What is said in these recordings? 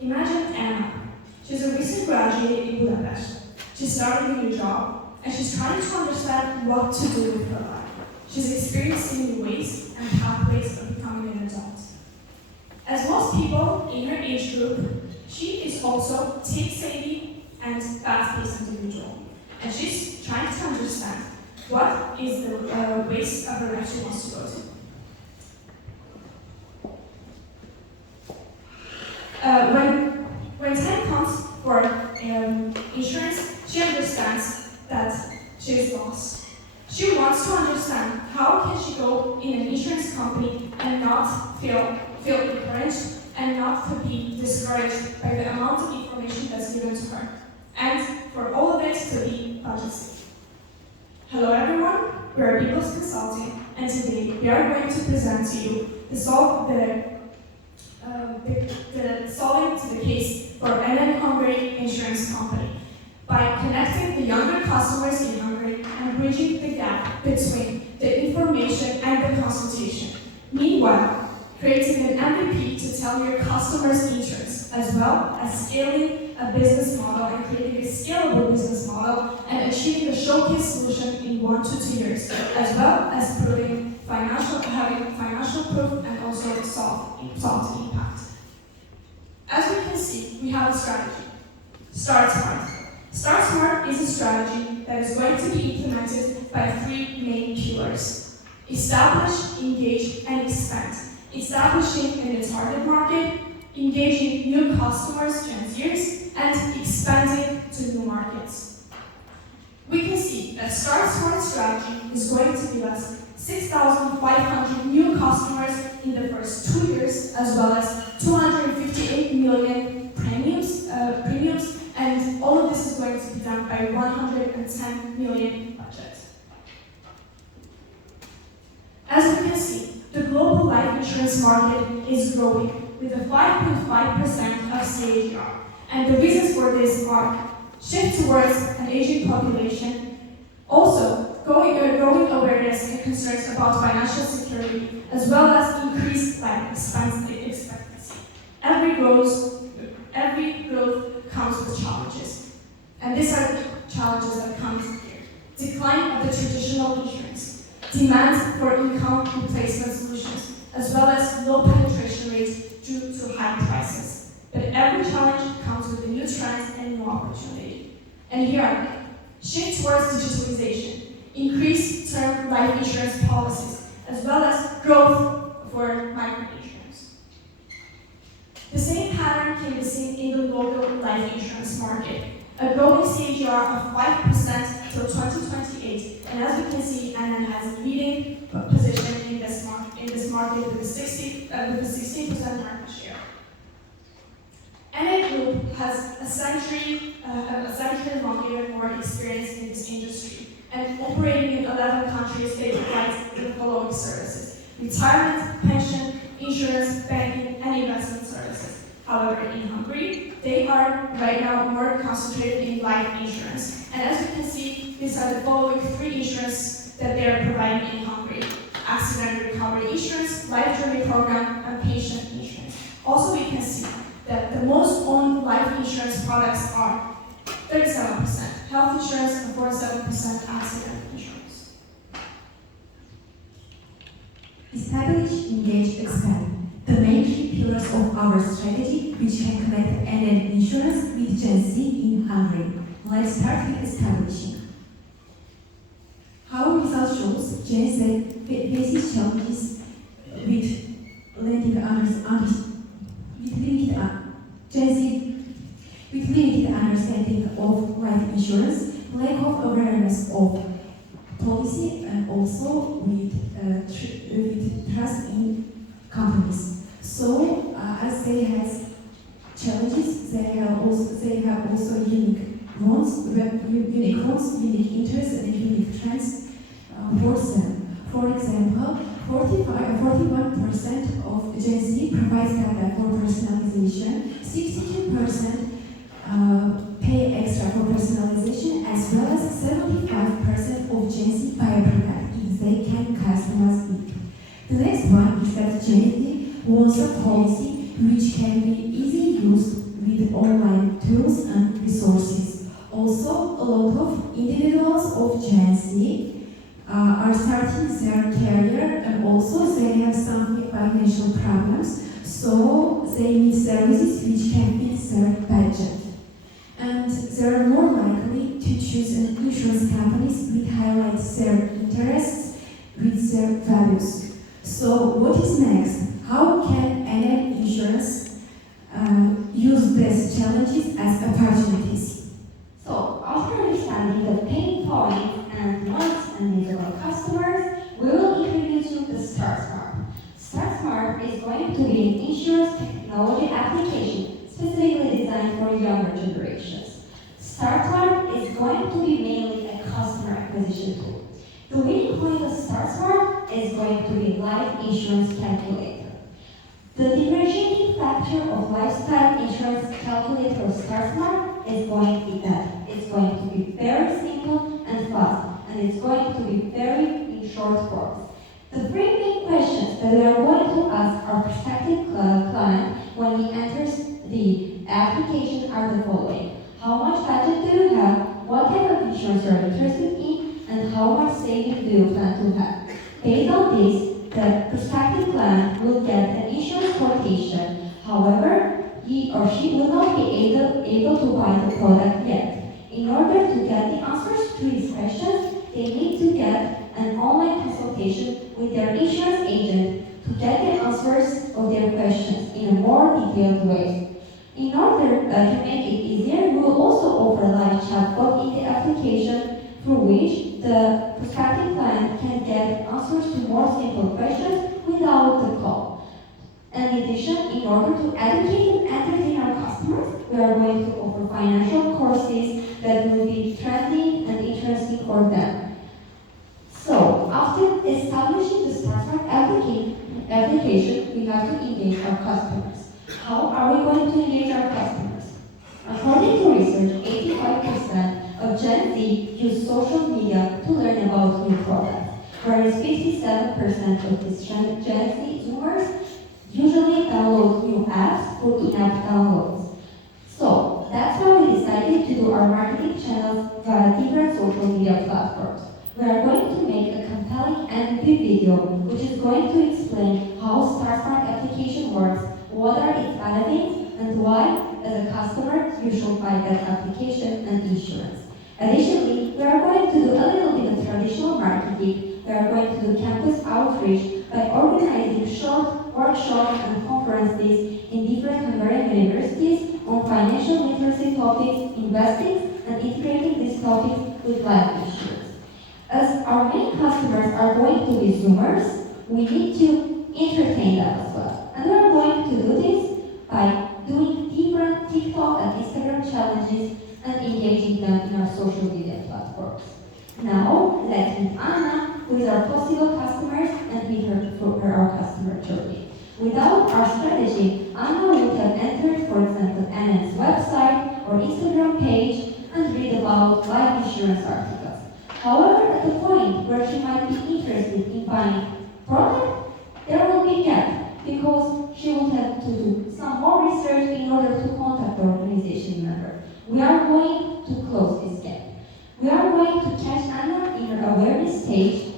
Imagine Anna. She's a recent graduate in Budapest. She started a new job, and she's trying to understand what to do with her life. She's experiencing new ways and pathways of becoming an adult. As most people in her age group, she is also tech-savvy and fast-paced individual. And she's trying to understand what is the ways of her life she wants to go to. When time comes for insurance, she understands that she is lost. She wants to understand how can she go in an insurance company and not feel encouraged and not to be discouraged by the amount of information that's given to her, and for all of it to be budget safe. Hello everyone, we are People's Consulting, and today we are going to present to you the solving to the case for NN Hungary Insurance Company by connecting the younger customers in Hungary and bridging the gap between the information and the consultation. Meanwhile, creating an MVP to tell your customers' interests, as well as scaling a business model and creating a scalable business model and achieving a showcase solution in 1 to 2 years, as well as having financial proof and also soft impact. As we can see, we have a strategy. Start Smart. Start Smart is a strategy that is going to be implemented by 3 main pillars: establish, engage, and expand. Establishing in the target market, engaging new customers, Gen Zers, and expanding to new markets. We can see that Start Smart strategy is going to give us 6,500 new customers in the first 2 years, as well as 258 million premiums, and all of this is going to be done by 110 million budget. As we can see, the global life insurance market is growing with a 5.5% of CAGR, and the reasons for this are shift towards an aging population, also growing awareness and concerns about financial security, as well as increased life expectancy. Every growth comes with challenges, and these are the challenges that come here: decline of the traditional insurance, demand for income replacement solutions, as well as low penetration rates due to high prices. But every challenge comes with a new trend and new opportunity. And here are they: shift towards digitalization, increase term life insurance policies, as well as growth for microinsurance. The same pattern can be seen in the global life insurance market, a growing CAGR of 5% till 2028, and as we can see, NN has a leading position in this market with a 16% market share. NN Group has a century long year more experience in this industry, and operating in 11 countries, they provide the following services: retirement, pension, insurance, banking, and investment services. However, in Hungary, they are right now more concentrated in life insurance. And as you can see, these are the following 3 insurance that they are providing in Hungary: accident recovery insurance, life journey program, and patient insurance. Also, we can see that the most owned life insurance products are 37% health insurance and 47% accident insurance. Establish, engage, expand. The main 3 pillars of our strategy, which can connect NN Insurance with Gen Z in Hungary. Let's start with establishing. Our result shows Gen Z faces challenges with limited understanding of life insurance, lack of awareness of policy, and also with trust in companies. So, as they have challenges, they have also unique wants, unique interests, and unique trends towards them. For example, 41% of Gen Z provides data for personalization, 62% pay extra for personalization, as well as 75% of Gen Z buy a product if they can customize it. The next one is that Gen Z wants a policy which can be easily used with online tools and resources. Also, a lot of individuals of Gen Z are starting their career, and also they have some financial problems, so they need services which can fit their budget. And they are more likely to choose an insurance companies which highlight their interests with their values. So what is next? How can NN Insurance use these challenges as opportunities? So, after understanding the pain points and wants and needs of our customers, we will introduce you to StartSmart. StartSmart is going to be an insurance technology application specifically designed for younger generations. StartSmart is going to be mainly a customer acquisition tool. The winning point of StartSmart is going to be life insurance calculator. The differentiating factor of lifestyle insurance calculator of StartSmart is going to be that it's going to be very simple and fast, and it's going to be very in short forms. The three main questions that we are going to ask our prospective client when he enters the application are the following. How much budget do you have? What type of insurance you are interested in? And how much savings do you plan to have? Based on this, the prospective client will get an insurance quotation. However, he or she will not be able to buy the product yet. In order to get the answers to these questions, they need to get an online consultation with their insurance agent to get the answers of their questions in a more detailed way. In order to make it easier, we will also offer a live chatbot in the application through which the prospective client can get answers to more simple questions without the call. In addition, in order to educate and entertain our customers, we are going to offer financial courses that will be trending and interesting for them. So, after establishing the StartSmart application, we have to engage our customers. How are we going to engage our customers? According to research, 85% of Gen Z use social media to learn about new products, whereas 57% of these Gen Z Zoomers usually download new apps for in-app downloads. So that's why we decided to do our marketing channels via different social media platforms. We are going to make a compelling MVP video which is going to explain how StartSmart application works, what are its benefits, and why, as a customer, you should buy that application and insurance. Additionally, we are going to do a little bit of traditional marketing. We are going to do campus outreach by organizing short workshops and conferences in different Hungarian universities on financial literacy topics, investing, and integrating these topics with life insurance. As our main customers are going to be Zoomers, we need to entertain them as well. And we are going to do this by doing different TikTok and Instagram challenges and engaging them in our social media platforms. Now, let's meet Anna, who is our possible customers, and meet her for our customer journey. Without our strategy, Anna would have entered, for example, NN's website or Instagram page and read about life insurance articles. However, at the point where she might be interested in buying product, there will be a gap because she will have to do some more research in order to contact the organization member. We are going to close this gap. We are going to catch Anna in her awareness stage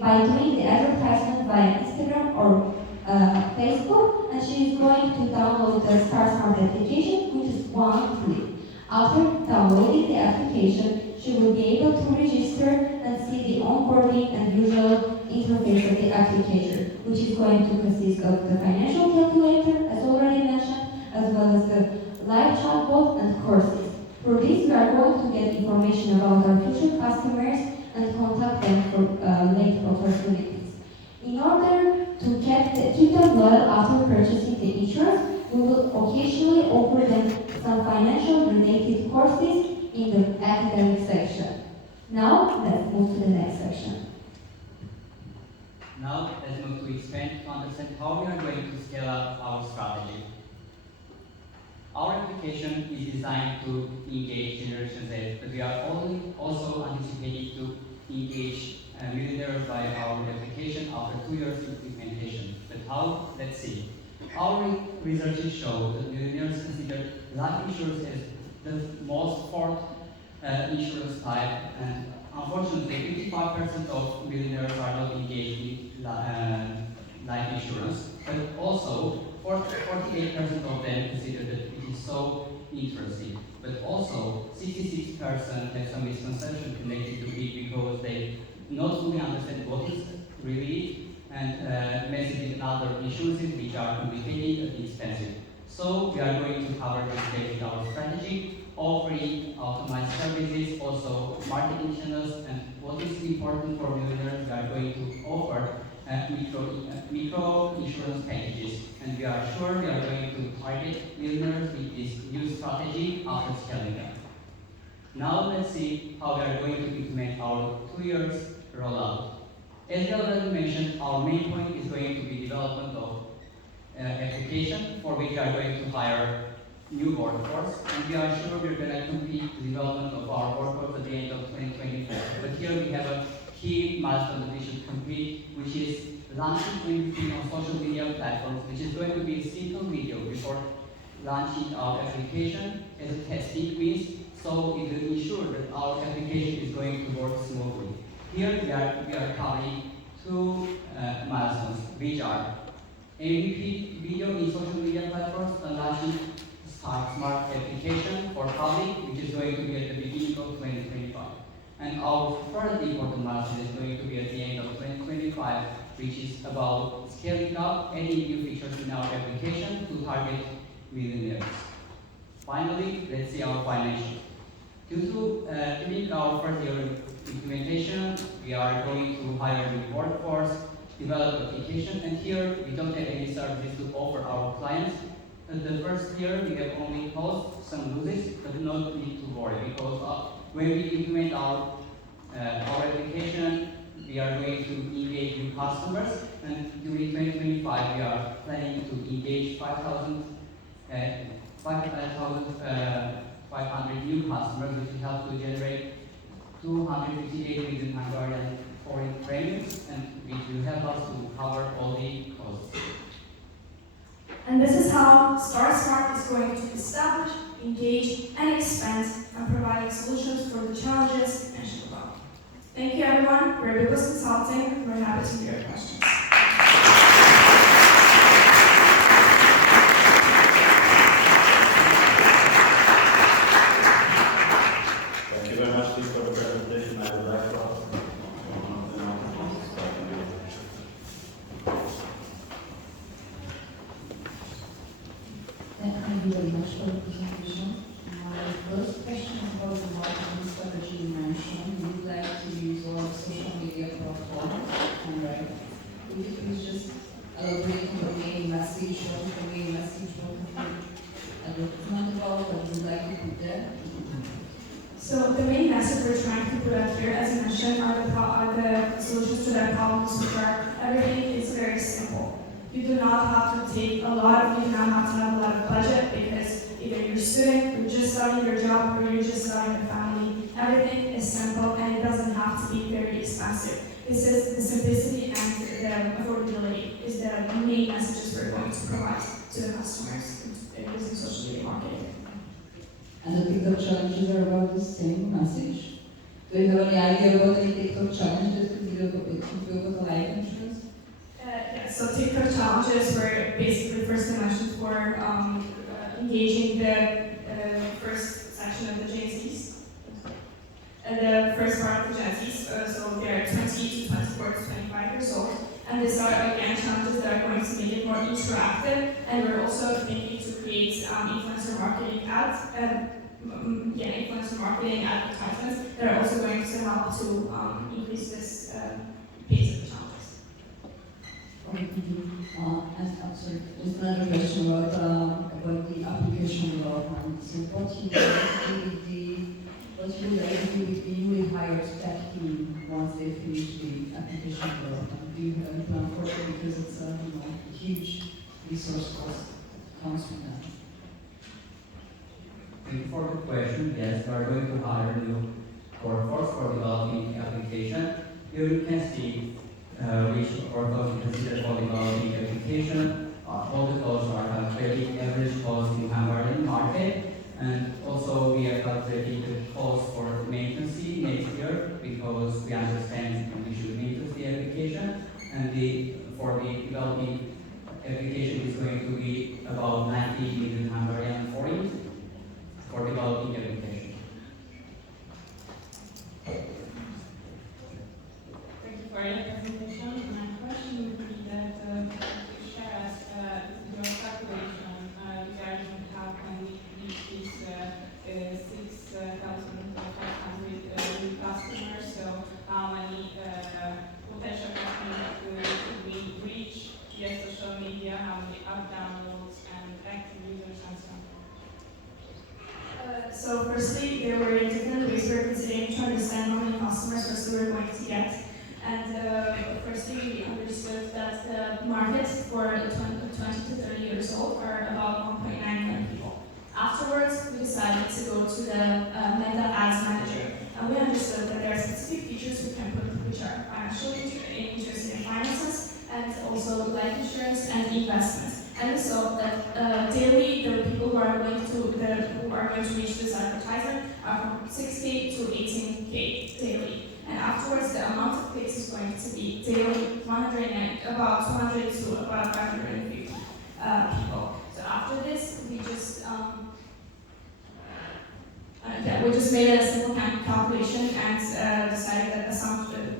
by doing the advertisement via Instagram or Facebook, and she is going to download the StartSmart application, which is one click. After downloading the application, she will be able to register and see the onboarding and usual interface of the application, which is going to consist of the financial calculator, as already mentioned, as well as the live chatbot and courses. For this, we are going to get information about our future customers and contact them for later opportunities. In order to keep them loyal after purchasing the insurance, we will occasionally offer them some financial related courses in the academic section. Now, let's move to the next section. Now, let's move to expand to understand how we are going to scale up our strategy. Our application is designed to engage Generation Z, but we are also anticipating to engage millionaires by our application after 2 years of implementation. But how? Let's see. Our research show that millionaires consider life insurance as the most fourth insurance type, and unfortunately, 55% of millionaires are not engaged in life insurance, but also 48% of them consider that it is so interesting. But also, 66% have some misconception connected to it because they not fully understand what is really and messaging other insurances which are complicated and expensive. So we are going to cover this today with our strategy, offering optimized services, also marketing channels, and what is important for millionaires, we are going to offer micro insurance packages, and we are sure we are going to target millionaires with this new strategy after scaling up. Now let's see how we are going to implement our 2 years rollout. As I already mentioned, our main point is going to be development of application for which we are going to hire new workforce, and we are sure we're going to complete the development of our workforce at the end of 2024. But here we have a key milestone that we should complete, which is launching everything on social media platforms, which is going to be a simple video before launching our application as a testing phase, so it will ensure that our application is going to work smoothly. Here we are covering two milestones, which are MVP video in social media platforms and launching Smart application for public, which is going to be at the beginning of 2025. And our third important milestone is going to be at the end of 2025, which is about scaling up any new features in our application to target millionaires. Finally, let's see our financials. Due to doing our first year implementation, we are going to hire new workforce, develop application, and here we don't have any services to offer our clients. In the first year, we have only caused some losses, but not need to worry because when we implement our application, we are going to engage new customers, and during 2025, we are planning to engage 5,500 new customers, which will help to generate 258 million Hungarian foreign premiums, and which will help us to cover all the costs. And this is how StarSmart is going to establish, engage, and expand and providing solutions for the challenges mentioned above. Thank you, everyone. We're Business Consulting. We're happy to hear your questions. Thank you very much, Steve, for the presentation. I would like to ask one of the microphones. Thank you very much for the presentation. My first question is about the marketing strategy you mentioned. You would like to use all social media platforms, right? Could you please just elaborate on the main message, what is the main message, what is the advertisement about, what you would like to put there? So the main message we're trying to put out here, as you mentioned, are the solutions to their problems, where everything is very simple. You do not have to take a lot of, you do not have to have a lot of budget because either you're a student, you're just starting your job, or you're just starting your family. Everything is simple and it doesn't have to be very expensive. This is the simplicity and the affordability is the main messages we're going to provide to the customers using social media marketing. And the TikTok challenges are about the same message? Do you have any idea about any TikTok challenge that could be about the life insurance? Yes, so TikTok challenges were basically first dimensions for engaging the first section of the Gen Zs. The first part of the Gen Zs, so they're 20 to 24 to 25 years old. And these are, again, challenges that are going to make it more interactive. And we're also thinking to create influencer marketing ads, influencer marketing advertisements that are also going to help to increase this pace of the challenges. And I'm sorry, just another question about the application development. So what you like to do with the newly hired tech team once they finish the application development? Do you have any plan for it? Because it's a huge resource cost comes from that. Thank you for the question. Yes, we are going to hire new workforce for developing the application. Here you can see which workforce we consider for developing the application. all the clothes are calculating average cost in Hungarian market, and also we are calculating the cost for maintenance next year because we understand we should maintenance the application, and for the developing application is going to be about 90 million Hungarian forint for developing application. Thank you for your presentation. My question would be that could you share us your calculation regarding how can we reach these 6,500 new customers? So how many potential customers could we reach via social media? How many app downloads and active users and so on? So firstly, there were different ways we're considering to understand how many customers first we were going to get. And firstly, we understood that the market for 20 to 30 years old are about 1.9 million people. Afterwards, we decided to go to the Meta Ads Manager. And we understood that there are specific features we can put which are financially interested in finances and also life insurance and investments. And we saw that daily the people who are going to reach this advertisement are from 6K to 18K daily. And afterwards, the amount of clicks is going to be daily about 200 to about 550 people. So after this, we just we just made a simple calculation and decided that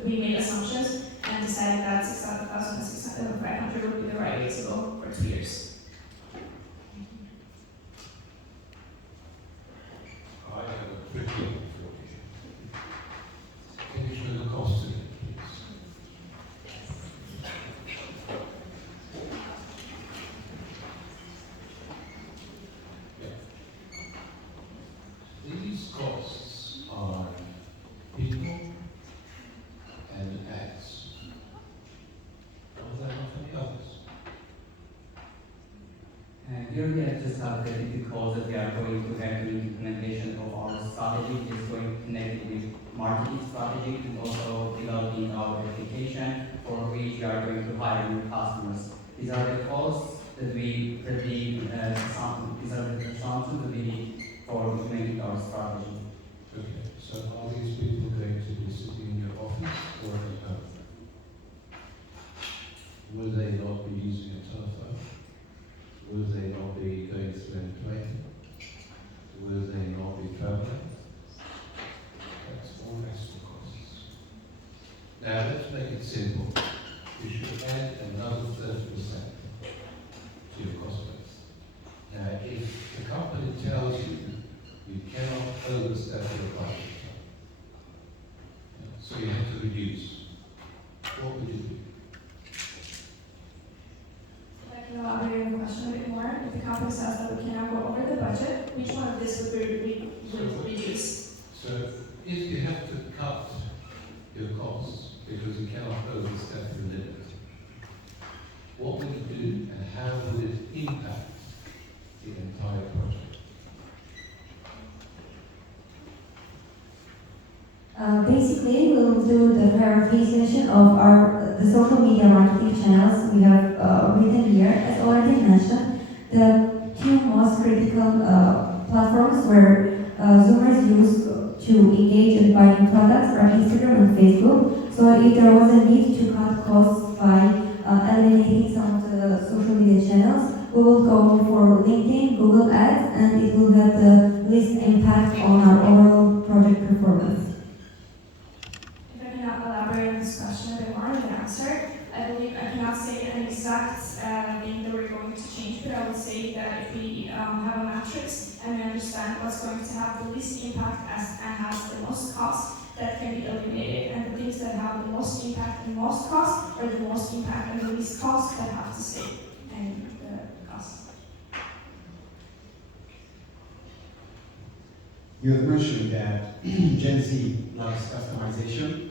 we made assumptions and decided that 6,500 would be the right way to go for 2 years. I have a tricky one for you. Can you show the cost again, please? Yeah. These costs are people and ads. Are there not any others? Here we have just calculated the cost that we are going to have in implementation of our strategy, which is going to connect with marketing strategy and also developing our application for which we are going to hire new customers. These are the costs that we predict, these are the assumptions that we need for implementing our strategy. Okay, so are these people going to be sitting in your office or at home? Will they not be using a telephone? Will they not be going through any plane? Will they not be traveling? That's all extra costs. Now let's make it simple. You should add another 30% to your cost base. Now if the company tells you you cannot overstep your budget, so you have to reduce, what would you do? I can elaborate on the question a bit more. If the company says that we cannot go over the budget, which one of this would we reduce? So if you have to cut your costs because you cannot overstep your limit, what would you do and how would it impact the entire project? Basically, we'll do the prioritization of the social media marketing channels we have written here. As already mentioned, the two most critical platforms where Zoomers use to engage in buying products are Instagram and Facebook. So if there was a need to cut costs by eliminating some of the social media channels, we will go for LinkedIn, Google Ads, and it will have the least impact on our overall project performance. If I cannot elaborate on this question a bit more than answer, I believe I cannot say an exact thing that we're going to change, but I would say that if we have a matrix and we understand what's going to have the least impact and has the most cost, that can be eliminated, and the things that have the most impact and most cost are the most impact and the least cost that have to stay and the cost. You have mentioned that Gen Z loves customization,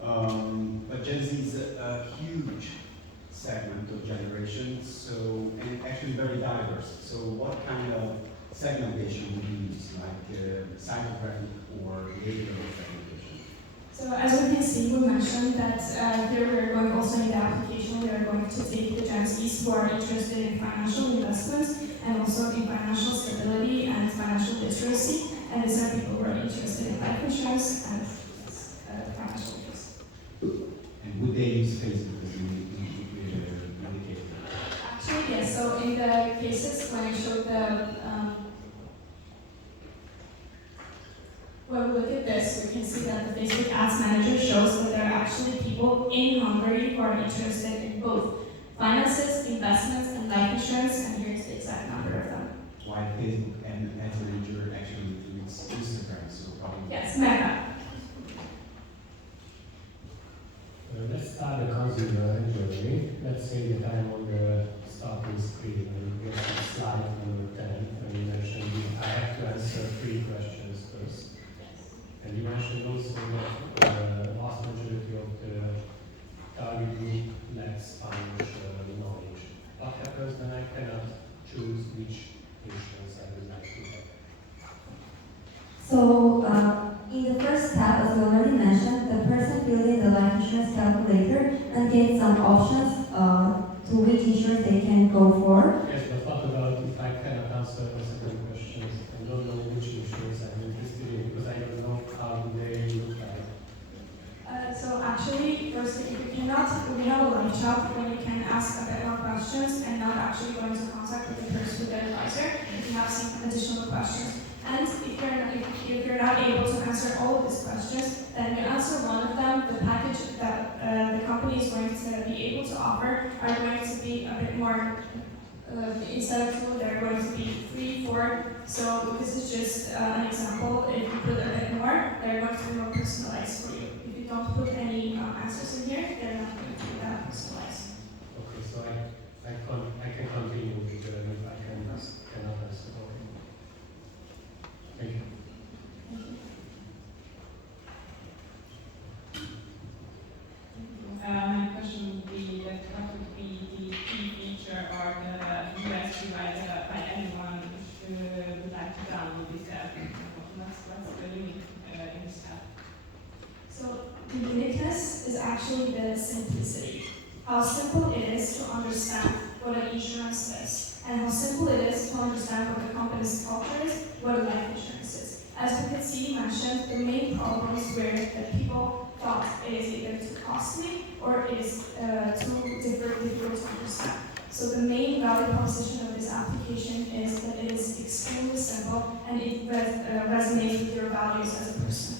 but Gen Z is a huge segment of generation, so, and actually very diverse. So what kind of segmentation would you use, like psychographic or behavioral segmentation? So So as we can see, we mentioned that here we're going also in the application, we are going to take the Gen Zs who are interested in financial investments and also in financial stability and financial literacy. And these are people who are interested in life insurance and financial needs. And would they use Facebook as an indicator? Actually, yes. So in the cases when I showed the when we look at this, we can see that the Facebook Ads Manager shows that there are actually people in Hungary who are interested in both finances, investments, and life insurance, and here's the exact number of them. Why Facebook and Ads Manager actually includes Instagram, so probably. Yes, Meta. Let's start a consumer journey. Let's say that I'm on the starting screen and we get to slide number 10, and you mentioned I have to answer 3 questions first. And you mentioned also that the vast majority of the target group lacks financial knowledge. What happens when I cannot choose which insurance I would like to have? So, in the first step, as we already mentioned, the person filled in the life insurance calculator and get some options to which insurance they can go for. Yes, but what about if I cannot answer the second question and don't know which insurance I'm interested in because I don't know how they look like? So actually, first, if you cannot, we have a live chat when you can ask a bit more questions and not actually go into contact with the person, with the advisor, if you have some additional questions. And if you're not able to answer all of these questions, then you answer one of them. The package that the company is going to be able to offer are going to be a bit more, instead of 2, they're going to be 3, 4. So this is just an example. If you put a bit more, they're going to be more personalized for you. If you don't put any answers in here, they're not going to be that personalized. Okay, so I can continue with the journey if I cannot answer all. Thank you. My question would be that what would be the key feature or the USP by anyone who would like to download this app? What's the unique in this app? So the uniqueness is actually the simplicity. How simple it is to understand what an insurance is, and how simple it is to understand what the company's culture is, what a life insurance is. As we could see mentioned, the main problems were that people thought it is either too costly or it is too difficult to understand. So the main value proposition of this application is that it is extremely simple and it resonates with your values as a person.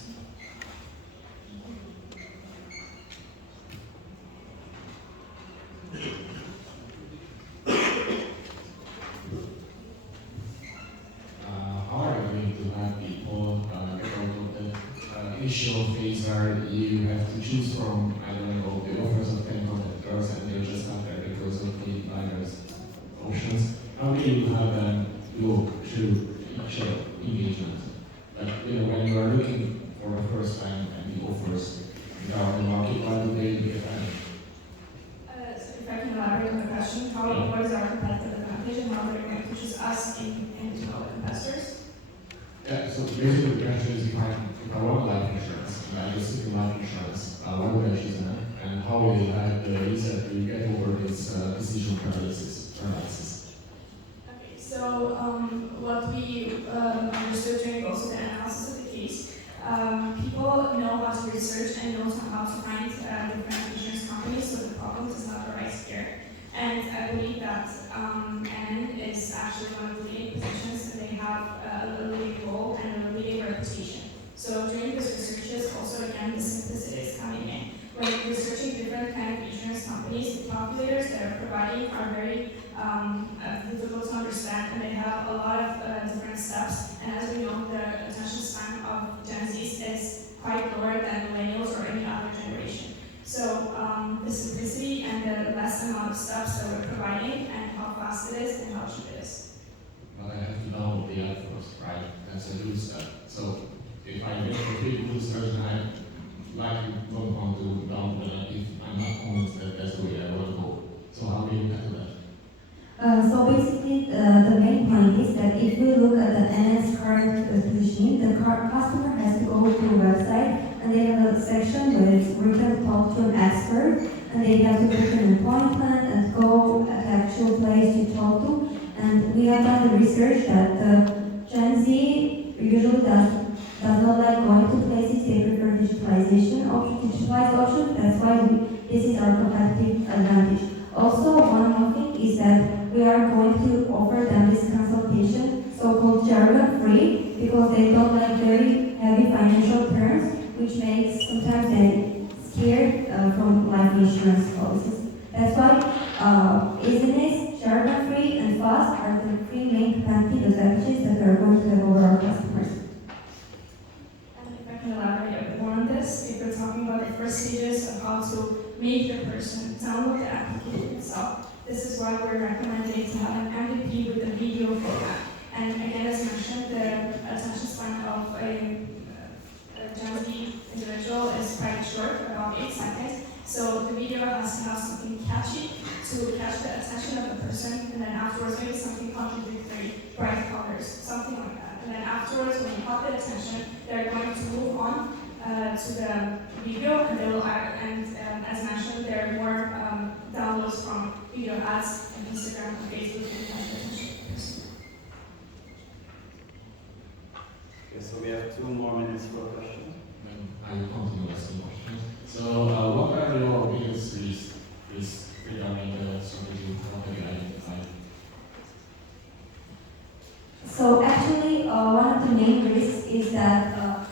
How are you going to have people get out of the initial phase where you have to choose from, I don't know, the offers of 10 competitors and they just not there because of the diverse options? How do you have them look through each engagement? But when you are looking for the first time and the offers that are on the market, why do they different? So if I can elaborate on the question, what is our competitive advantage and how are we going to choose us into our investors? Yeah, so basically the question is if I want life insurance and I just seek life insurance, why would I choose them? And how will you have the research to get over this decision paralysis? Okay, so what we understood during also the analysis of the case, people know how to research and know how to find different insurance companies, so the problem does not arise here. And I believe that NN is actually one of the leading positions, and they have a leading role and a leading reputation. So during these researches, also again, the simplicity is coming in. When researching different kind of insurance companies, the calculators that are providing are very difficult to understand, and they have a lot of different steps. And as we know, the attention span of Gen Zs is quite lower than millennials or any other generation. So the simplicity and the less amount of steps that we're providing and how fast it is and how cheap it is. But I have to download the app first, right? That's a huge step. So if I get the free boost version, I likely don't want to download the app if I'm not convinced that that's the way I want to go. So how do you get to that? So basically, the main point is that if we look at the NS current positioning, the customer has to go to a website and they have a section they have to book an appointment and go at the actual place to talk to. And we have done the research that Gen Z usually does not like going to places. They prefer digitalized option. That's why this is our competitive advantage. Also, one more thing is that we are going to offer them this consultation, so-called jargon-free, because they don't like very heavy financial terms, which makes sometimes they scared from life insurance policies. That's why easiness, jargon-free, and fast are the three main competitive advantages that we are going to have over our customers. And if I can elaborate a bit more on this, if we're talking about the first stages of how to make the person download the application itself, this is why we're recommending to have an MVP with a video format. And again, as mentioned, the attention span of a Gen Z individual is quite short, about 8 seconds. So the video has to have something catchy to catch the attention of the person, and then afterwards maybe something contradictory, bright colors, something like that. And then afterwards, when you caught the attention, they're going to move on to the video, and they will add, and as mentioned, there are more downloads from video ads and Instagram and Facebook to catch the attention of the person. Okay, so we have 2 more minutes for questions. I will continue asking questions. So, what are your biggest risks regarding the strategy company identified? So actually, one of the main risks is that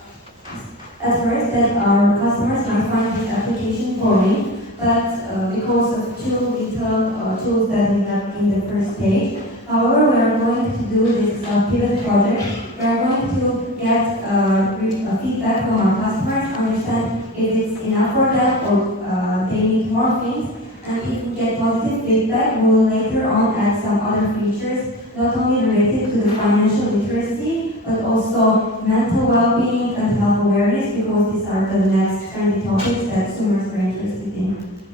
at first that our customers might find this application boring, but because of too little tools that we have in the first stage. However, we are going to do this pivot project. We are going to get feedback from our customers, understand if it's enough for them or they need more things. And if we get positive feedback, we will later on add some other features, not only related to the financial literacy, but also mental well-being and health awareness, because these are the next trendy topics that consumers are interested in.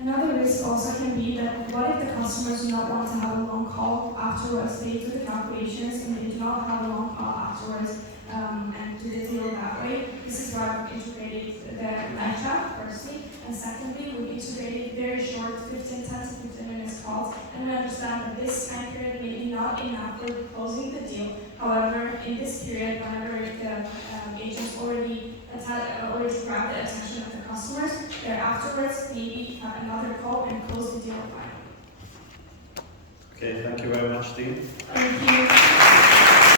Another risk also can be that what if the customers do not want to have a long call afterwards? They do the calculations and they do not have a long call afterwards and do the deal that way. This is why we've integrated the live chat, firstly, and secondly, we've integrated very short 10 to 15 minutes calls, and we understand that this time period may be not enough for closing the deal. However, in this period, whenever the agents already grab the attention of the customers, there afterwards maybe have another call and close the deal finally. Okay, thank you very much, Dean. Thank you.